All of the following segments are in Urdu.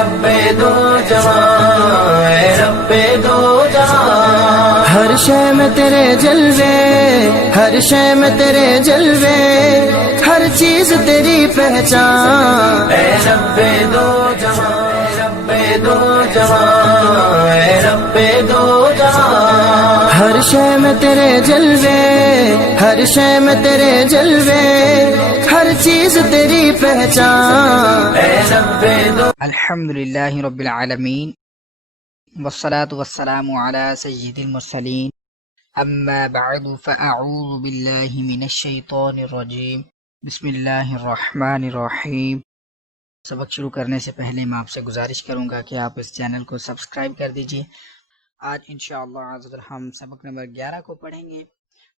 رب دو جہاں، اے رب دو جہاں، ہر شے میں تیرے جلوے، ہر شے میں تیرے جلوے، ہر چیز تیری پہچان، اے رب دو جہاں، اے رب دو جہاں، اے رب دو جہاں، ہر شے میں تیرے جلوے، ہر شے میں تیرے جلوے، ہر چیز تیری پہچان، اے رب دو۔ الحمدللہ رب العالمین، والصلاة والسلام علی سید المرسلین، اما بعد فاعوذ باللہ من الشیطان الرجیم، بسم اللہ الرحمن الرحیم۔ سبق شروع کرنے سے پہلے میں آپ سے گزارش کروں گا کہ آپ اس چینل کو سبسکرائب کر دیجیے۔ آج انشاءاللہ ہم سبق نمبر 11 کو پڑھیں گے،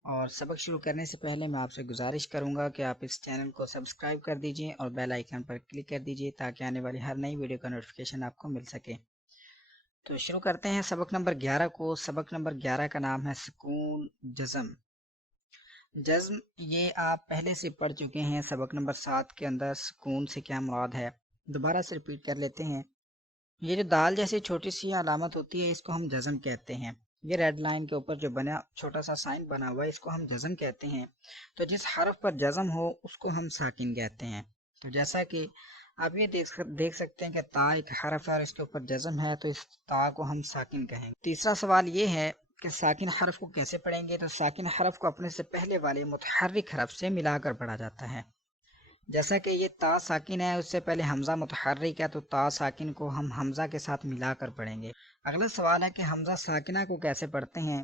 اور سبق شروع کرنے سے پہلے میں آپ سے گزارش کروں گا کہ آپ اس چینل کو سبسکرائب کر دیجئے اور بیل آئیکن پر کلک کر دیجئے تاکہ آنے والی ہر نئی ویڈیو کا نوٹیفیکیشن آپ کو مل سکے۔ تو شروع کرتے ہیں سبق نمبر 11 کو۔ سبق نمبر 11 کا نام ہے سکون جزم۔ جزم یہ آپ پہلے سے پڑھ چکے ہیں، سبق نمبر 7 کے اندر سکون سے کیا مراد ہے، دوبارہ سے ریپیٹ کر لیتے ہیں۔ یہ جو دال جیسی چھوٹی سی علامت ہوتی ہے اس کو ہم جزم کہتے ہیں۔ یہ ریڈ لائن کے اوپر جو بنا چھوٹا سا سائن بنا ہوا ہے اس کو ہم جزم کہتے ہیں۔ تو جس حرف پر جزم ہو اس کو ہم ساکن کہتے ہیں۔ تو جیسا کہ آپ یہ دیکھ سکتے ہیں کہ تا ایک حرف ہے اور اس کے اوپر جزم ہے، تو اس تا کو ہم ساکن کہیں گے۔ تیسرا سوال یہ ہے کہ ساکن حرف کو کیسے پڑھیں گے؟ تو ساکن حرف کو اپنے سے پہلے والے متحرک حرف سے ملا کر پڑھا جاتا ہے۔ جیسا کہ یہ تا ساکن ہے، اس سے پہلے حمزہ متحرک ہے، تو تا ساکن کو ہم حمزہ کے ساتھ ملا کر پڑھیں گے۔ اگلا سوال ہے کہ حمزہ ساکنہ کو کیسے پڑھتے ہیں؟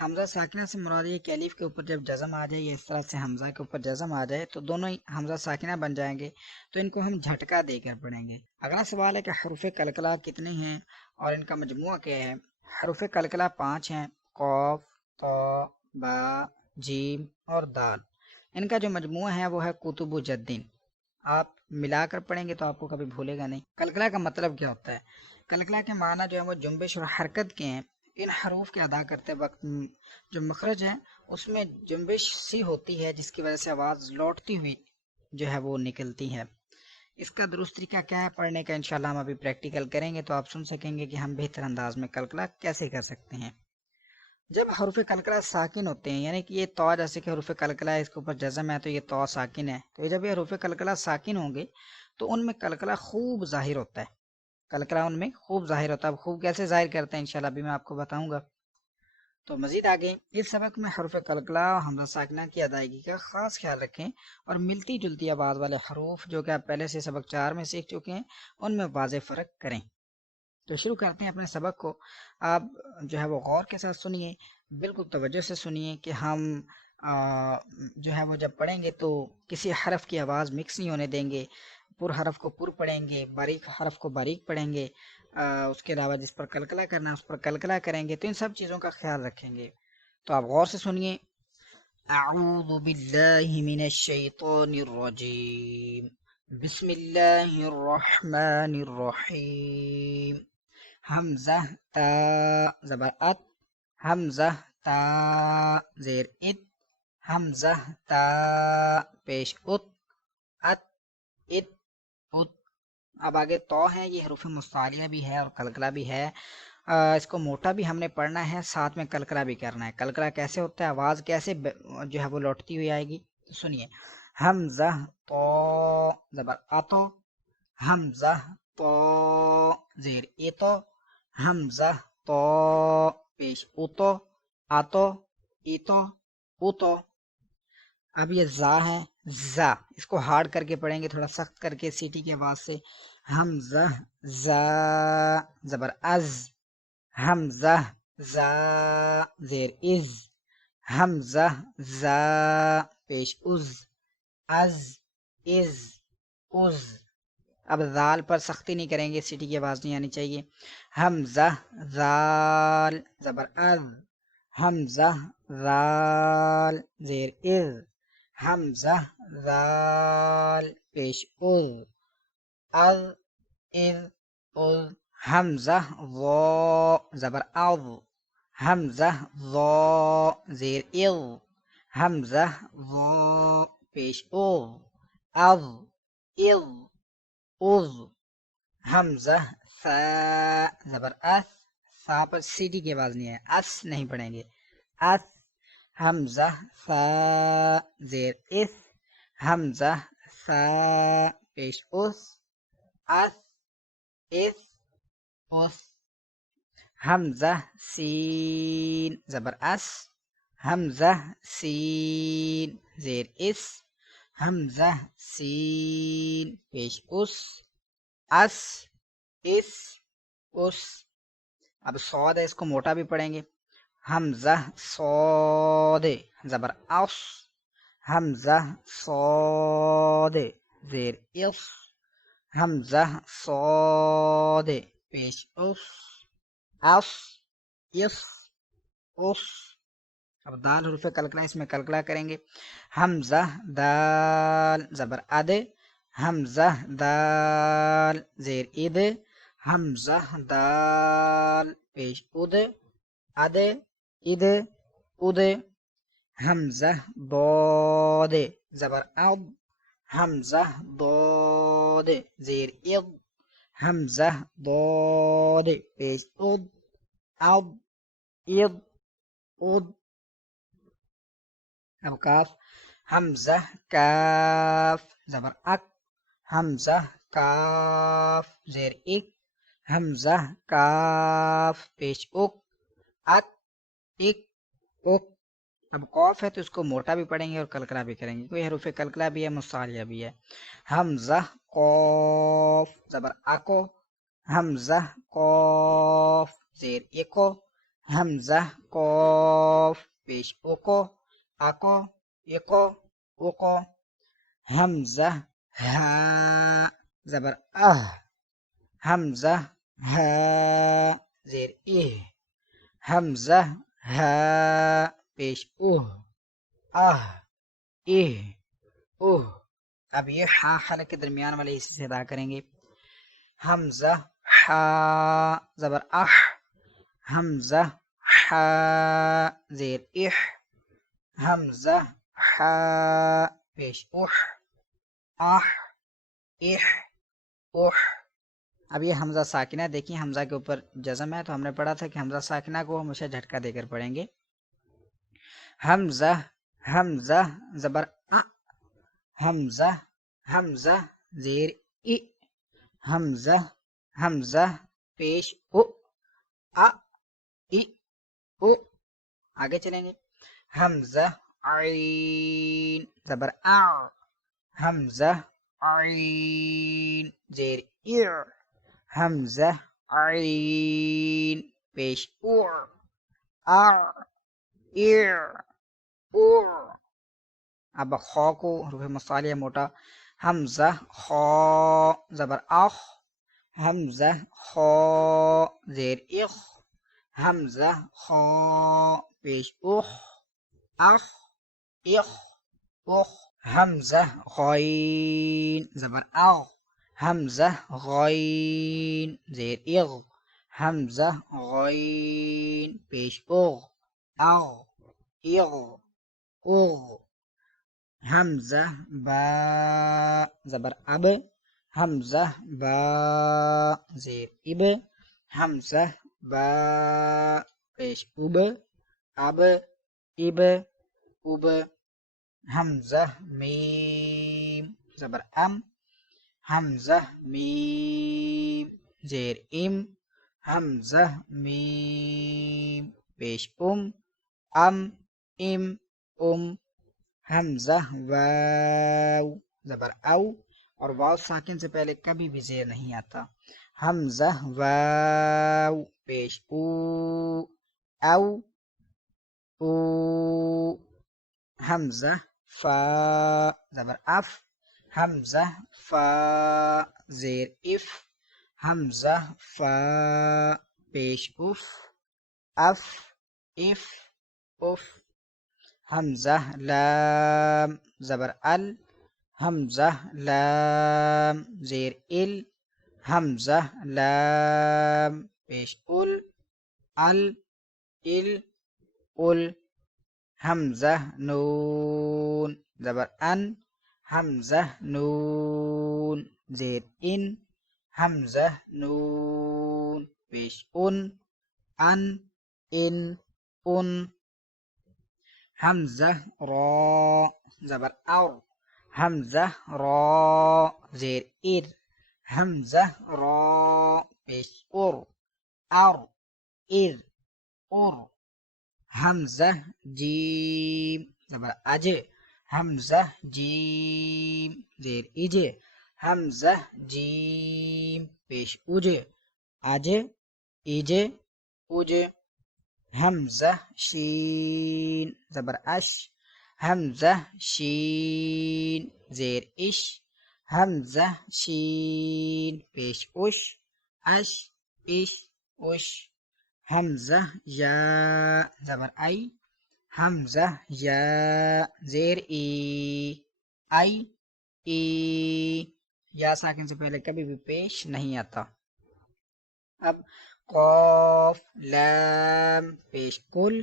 حمزہ ساکنہ سے مراد یہ کہ الف کے اوپر جب جزم آ جائے یا اس طرح سے حمزہ کے اوپر جزم آ جائے تو دونوں ہی حمزہ ساکنہ بن جائیں گے، تو ان کو ہم جھٹکا دے کر پڑھیں گے۔ اگلا سوال ہے کہ حروف قلقلہ کتنے ہیں اور ان کا مجموعہ کیا ہے؟ حروف قلقلہ 5 ہیں، قاف، طا، با، جیم اور دال۔ ان کا جو مجموعہ ہے وہ ہے کتب جدین۔ آپ ملا کر پڑھیں گے تو آپ کو کبھی بھولے گا نہیں۔ قلقلہ کا مطلب کیا ہوتا ہے؟ قلقلہ کے معنی جو ہے وہ جنبش اور حرکت کے ہیں۔ ان حروف کے ادا کرتے وقت جو مخرج ہے اس میں جنبش سی ہوتی ہے جس کی وجہ سے آواز لوٹتی ہوئی جو ہے وہ نکلتی ہے۔ اس کا درست طریقہ کیا ہے پڑھنے کا؟ انشاءاللہ ہم ابھی پریکٹیکل کریں گے تو آپ سن سکیں گے کہ ہم بہتر انداز میں قلقلہ کیسے کر سکتے ہیں۔ جب حروف قلقلہ ساکن ہوتے ہیں، یعنی کہ یہ طا جیسے کہ حروف قلقلہ ہے، اس کے اوپر جزم ہے تو یہ طا ساکن ہے، تو جب یہ حروف قلقلہ ساکن ہوں گے تو ان میں قلقلہ خوب ظاہر ہوتا ہے۔ قلقلہ ان میں خوب ظاہر ہوتا ہے۔ اب خوب کیسے ظاہر کرتے ہیں انشاءاللہ ابھی میں آپ کو بتاؤں گا۔ تو مزید آگے اس سبق میں حروف قلقلہ اور حمزہ ساکنہ کی ادائیگی کا خاص خیال رکھیں اور ملتی جلتی آواز والے حروف جو کہ آپ پہلے سے سبق 4 میں سیکھ چکے ہیں ان میں واضح فرق کریں۔ تو شروع کرتے ہیں اپنے سبق کو۔ آپ جو ہے وہ غور کے ساتھ سنیے، بالکل توجہ سے سنیے کہ ہم جو ہے وہ جب پڑھیں گے تو کسی حرف کی آواز مکس نہیں ہونے دیں گے، پر حرف کو پر پڑھیں گے، باریک حرف کو باریک پڑھیں گے، اس کے علاوہ جس پر قلقلہ کرنا ہے اس پر قلقلہ کریں گے، تو ان سب چیزوں کا خیال رکھیں گے۔ تو آپ غور سے سنیے۔ اعوذ باللہ من الشیطان الرجیم، بسم اللہ الرحمن الرحیم۔ حمزہ تا زبر ات، حمزہ تا زیر ات، حمزہ تا پیش ات، ات ات ات۔ اب آگے تو ہے، یہ حروف مستعلیہ بھی ہے اور قلقلہ بھی ہے۔ اس کو موٹا بھی ہم نے پڑھنا ہے، ساتھ میں قلقلہ بھی کرنا ہے۔ قلقلہ کیسے ہوتا ہے، آواز کیسے جو ہے وہ لوٹتی ہوئی آئے گی، تو سنیے۔ حمزہ تو زبر اتو، حمزہ تو زیر ایتو، حمزہ تو پیش اتو، اتو ایتو اتو۔ اب یہ زا ہے، زا، اس کو ہارڈ کر کے پڑھیں گے، تھوڑا سخت کر کے سیٹی کی آواز سے۔ حمزہ زا زبر از، حمزہ زا زیر از، حمزہ زا پیش از، از از از۔ اب ذال پر سختی نہیں کریں گے، سیٹی کی آواز نہیں آنی چاہیے۔ حمزہ ذال زبر از، حمزہ ذال زیر از، حمزہ ذال پیش از، از از از۔ حمزہ ضا زبر اض، حمزہ ضا زیر اض، حمزہ ضا پیش اض، اض اض از۔ حمزہ ثا زبر اس، ثا پر سیٹی کی آواز نہیں ہے، اس نہیں پڑھیں گے، اس، حمزہ ثا زیر اس، حمزہ ثا پیش اس، اس، اس، اس، حمزہ سین زبر اس، حمزہ سین زیر اس، حمزہ سین پیش اس، اس، اس، اس۔ اب صاد ہے، اس کو موٹا بھی پڑھیں گے، حمزہ صاد زبر اس، حمزہ صاد زیر اس، حمزہ صاد پیش اس، اس، اس، اس۔ اب دال حروف کلکلا، اس میں کلکلا کریں گے، حمزہ دال زبر اد، حمزہ دال زیر اد، حمزہ دال پیش اد، اد، اد، اد، حمزہ ضاد زبر اد، حمزہ ضاد زیر اض، حمزہ ضاد پیش اد، اد، اض، اد۔ اب کاف، حمزہ کاف زبر اک، حمزہ کاف زیر اک، حمزہ کاف پیش اک، اک، اک، اک۔ اب قوف ہے تو اس کو موٹا بھی پڑھیں گے اور کلکلا بھی کریں گے، کوئی حروف کلکلا بھی ہے، مصالیہ بھی ہے، حمزہ قوف زبر اکو، حمزہ قوف زیر اکو، حمزہ قوف پیش اکو، اکو، اکو، اکو، حمزہ ہا زبر اہ، حمزہ ہا زیر اہ، حمزہ ہا پیش اوہ، آہ، اہ، اوہ۔ اب یہ ہا حلق کے درمیان والے حصے سے ادا کریں گے، حمزہ ہا زبر اح، حمزہ ہا زیر اح، حمزہ ہا پیش اح، آہ، اح، اح۔ اب یہ حمزہ ساکنہ، دیکھیں حمزہ کے اوپر جزم ہے، تو ہم نے پڑھا تھا کہ حمزہ ساکنہ کو ہمیشہ جھٹکا دے کر پڑھیں گے، حمزہ، حمزہ زبر ا، حمزہ، حمزہ زیر ای، حمزہ، حمزہ پیش او، ا، ای، او۔ آگے چلیں گے، حمزہ عین زبر ا، حمزہ عین زیر ایر، حمزہ عین پیش اور، ار، ایر، اور۔ اب خو کو حروف مصالیہ موٹا، حمزہ خو زبر اخ، حمزہ خو زیر اخ، حمزہ خو پیش اخ، اخ، اخ، اخ۔ حمزہ غین زبر اغ، حمزہ غین زیر اغ، حمزہ غین پیش اغ، اغ، اغ، اغ۔ حمزہ با زبر اب، حمزہ با زیر اب، حمزہ با پیش اب، اب، اب، اب۔ حمزہ میم زبر ام، حمزہ میم زیر ام، حمزہ میم پیش ام، ام، ام۔ حمزہ واو زبر او، اور واو ساکن سے پہلے کبھی بھی زیر نہیں آتا، حمزہ واو پیش او، او، او۔ حمزہ فا زبر اف، حمزہ فا زیر اف، حمزہ فا پیش اف، اف، اف، اف۔ حمزہ لام زبر ال، حمزہ لام زیر ال، حمزہ لام پیش ال، ال، ال، ال۔ حمزہ نون زبر ان، حمزہ نون زیر ان، حمزہ نون پیش ان ان حمزہ را زبر اور حمزہ را زیر ار حمزہ را پیش اور اور حمزہ جیم زبر اج حمزہ جیم زیر اج حمزہ جیم پیش اج اج حمزہ شین زبر اش حمزہ شین زیر اش حمزہ شین پیش اش اش حمزہ یا زبر ای حمزہ یا زیر ای یا ساکن سے پہلے کبھی بھی پیش نہیں آتا. اب قاف لام پیش کل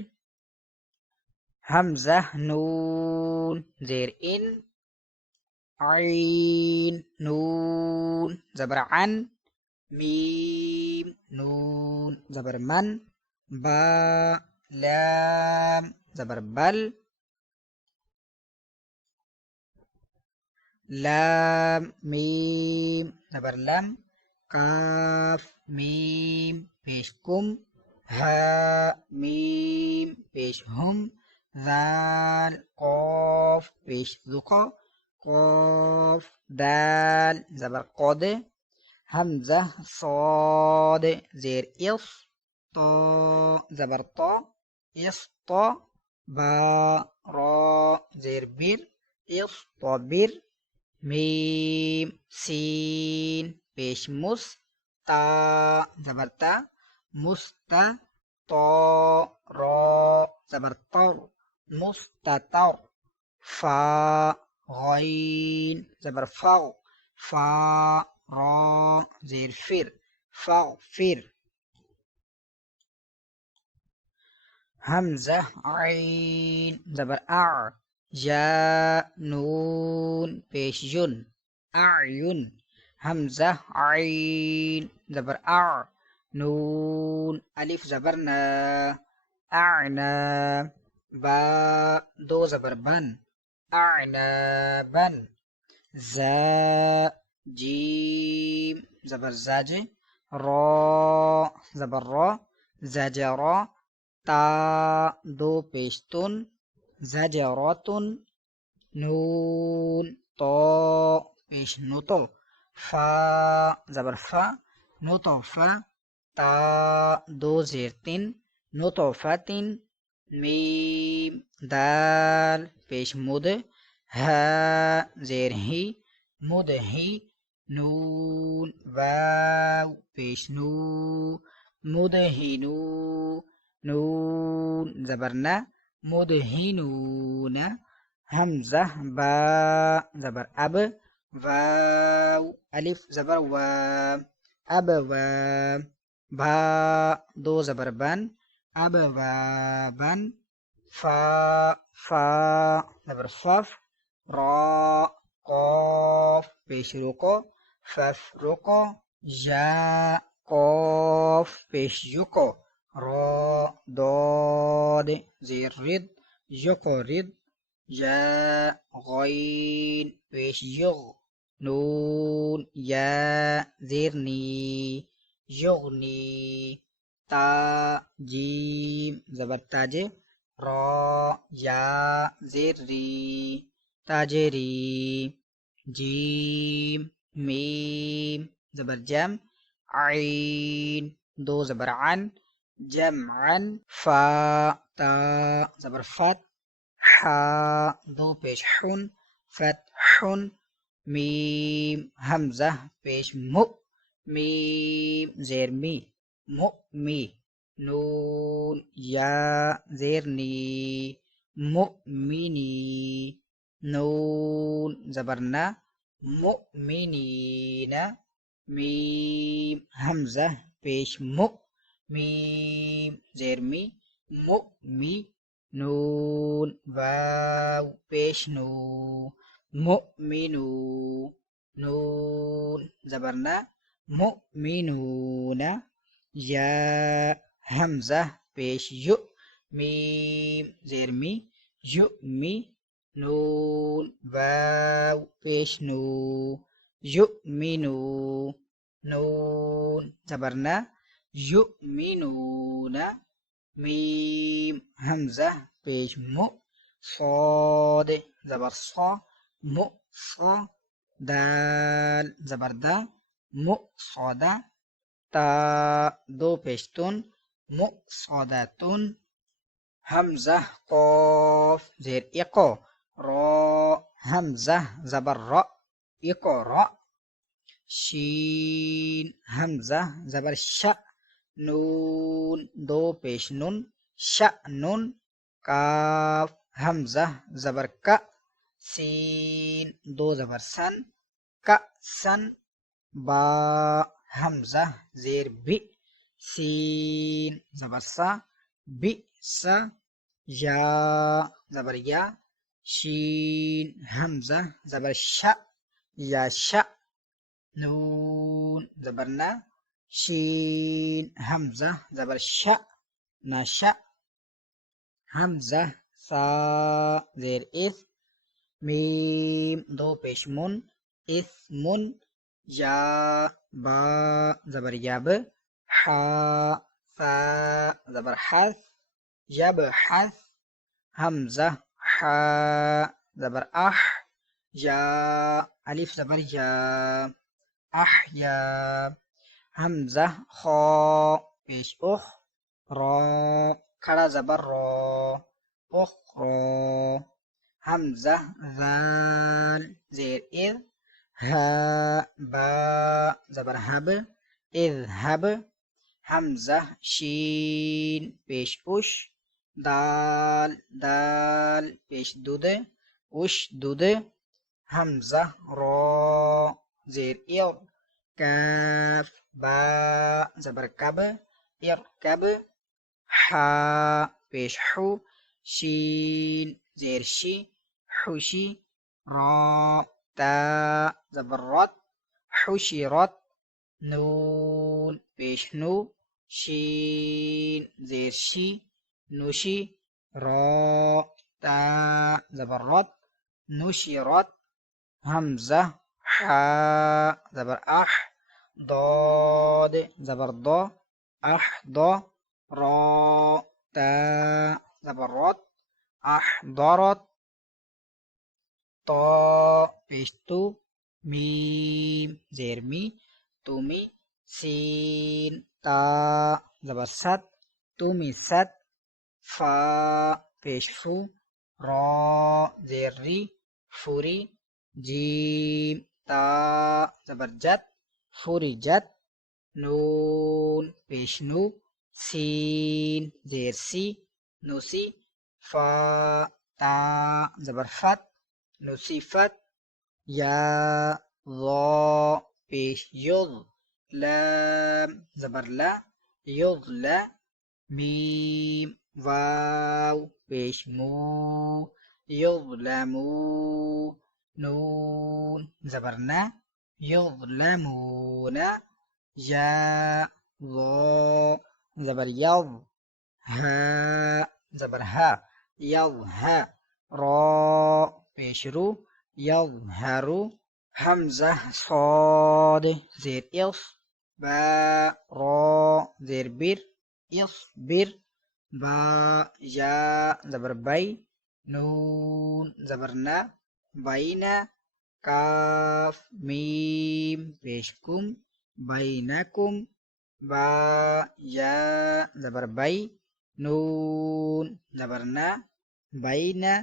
حمزہ نون زیر ان عین نون زبر عن میم نون زبر من با لام زبر بل لام میم زبر لم کاف میم پیش کم ہا میم پیش ہم ذال قاف پیش ذقا قاف دال زبر قد حمزہ صاد زیر اف طا زبر طا اسطا با را زیر بر اصطبر میم سین پیش مس تا زبر تا مستا طا را زبر طر مستطر فا غین زبر فغ فا را زیر فر فغفر حمزہ عین زبر اع یا نون پیش یون اعین حمزہ عین زبر اع نون الف زبر نا اعنا با دو زبر بن اعنابن زا جیم زبر زاج را زبر را زجرا تا دو پیشتن زجراتن نون تو پیش نوتو فا زبر فا نوتو فا تا دو زیرتن نوتو فاتن میم دال پیش مد ها زیر ہی مد ہی نون واو پیش نو مد ہی نو نون زبرنا مد ہی نون حمزہ با زبر اب واو الف زبر وا اب وا با دو زبر بن اب بن فا زبر فف را قاف پیش رکو فف رکو یا قاف پیش یکو را داد زیر رد یکو رد یا غین پیش یغ نون یا زیر نی یغنی تا جیم زبر تاج را یا زیر ری تاجری جیم میم زبر جم عین دو زبر عن جمعا فا تا زبر فت حا دو پیش حن فتح میم حمزہ پیش مؤ میم زیر می مؤمی نون یا زیر نی مؤمنی نون زبرنا مؤمنین میم حمزہ پیش مؤ میم زیر می مؤمی نون واو پیش نو مؤمنو نون زبرنا مؤمنون یا حمزہ پیش یو میم زیر می یو می نون واو پیش نو یؤمنو نون زبرنا یؤمنون میم حمزہ پیش مو صاد زبر صا مو صا دال زبردہ مو صادا تا دو پیشتون مو صاداتون حمزہ قاف زیر اقو را حمزہ زبر را اقو را شین حمزہ زبر ش نون دو پیش نون ش نون کاف حمزہ زبر کا سین دو زبر سن کا سن با حمزہ زیر بی سین زبر سا بی سا یا زبر یا شین حمزہ زبر ش یا ش نون زبرنا شین حمزہ زبر ش نش حمزہ سا زیر اس میم دو پیشمون اسمن یا با زبر یاب حا فا زبر حس یب حس حمزہ حا زبر اح یا الف زبر یا احیا حمزہ خا پیش اخ را کھڑا زبر را اخرا حمزہ ذال زیر اذ ہا با زبر حب اذهب حمزہ شین پیش اش دال دال پیش دود اش دود حمزہ را زیر ار کاف با زبر کب ارکب حا پیش حو شین زیر شی حوشی را تا زبر رد حشرت نون پیش نو شین زیر شی نوشی را تا زبر رد نشرت حمزہ حا زبر اح ضاد زبر ضا اح ضا را تا زبر رد احضرت تا پیش تو میم زیر می تومی سین تا زبر ست تومی ست فا پیش فو را زیر ری فوری جیم تا زبر جت فوری جت نون پیش نو سین زیر سی نوسی فا تا زبر فت نصیفت یا ضا پیش یض لام زبر لا یض لا میم واو پیش مو یظلمو نون زبرنا یظلمون یا ضا زبر یض ها زبر ها یضها را پیش رو یظهرو حمزہ صاد زیر اص با را زیر بر اصبر با یا زبر بی نون زبرنا بینا کاف میم پیشکم بینکم با یا زبر بی نون زبرنا بینا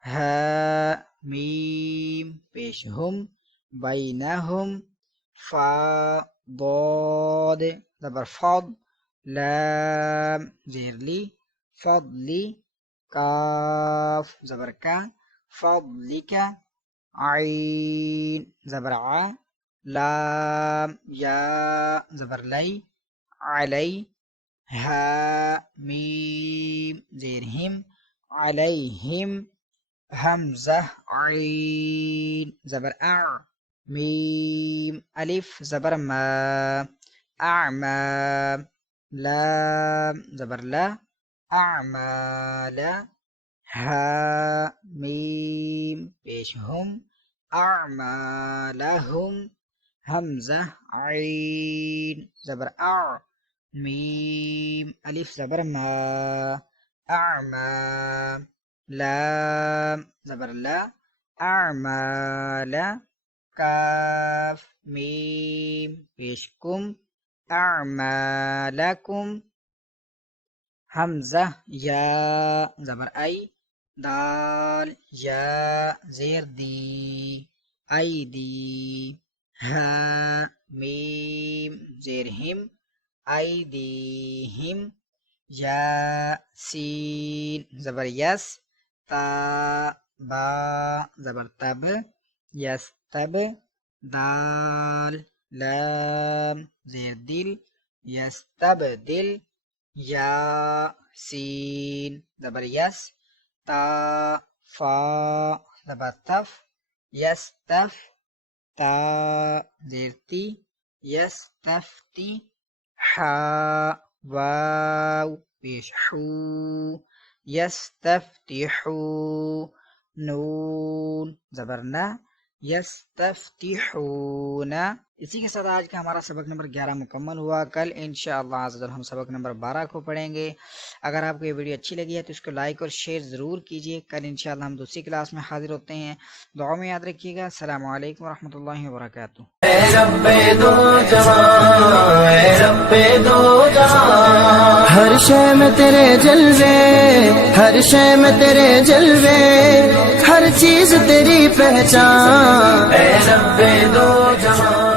ها میم پیشهم بینهم فا ضاد زبر فض لام زیر لی فضلی کاف زبر کا فضلک عین زبر ع لام یا زبر لی علی ها میم زیر ہم علیہم حمزہ عین زبر اع میم الف زبر ما اعما لام زبر لا اعمال ہا میم پیش ہم اعمالہم حمزہ عین زبر میم الف زبر ما اعما لام زبر لا اعمال کاف میم پیش کم اعمالکم حمزہ یا زبر ای دال یا زیر دی ایدی ہا میم زیر ہم ایدیہم یا سین زبر یس تا با زبر تب یس تب دال لام زیر دل یس تب دل یا سین زبر یس تا فا زبر تف یس تف تا زیر تی یس تفتی حا واو پیش حو یستفتحو نون زبر نا یستفتحون. اسی کے ساتھ آج کا ہمارا سبق نمبر 11 مکمل ہوا. کل انشاءاللہ عز و جل ہم سبق نمبر 12 کو پڑھیں گے. اگر آپ کو یہ ویڈیو اچھی لگی ہے تو اس کو لائک اور شیئر ضرور کیجیے. کل انشاءاللہ ہم دوسری کلاس میں حاضر ہوتے ہیں. دعا میں یاد رکھیے گا. السلام علیکم ورحمۃ اللہ وبرکاتہ. اے رب دو جہاں، اے رب دو جہاں، ہر شے میں تیرے جلوے، ہر شے میں تیرے جلوے، ہر چیز تیری پہچان. اے رب دو جہاں.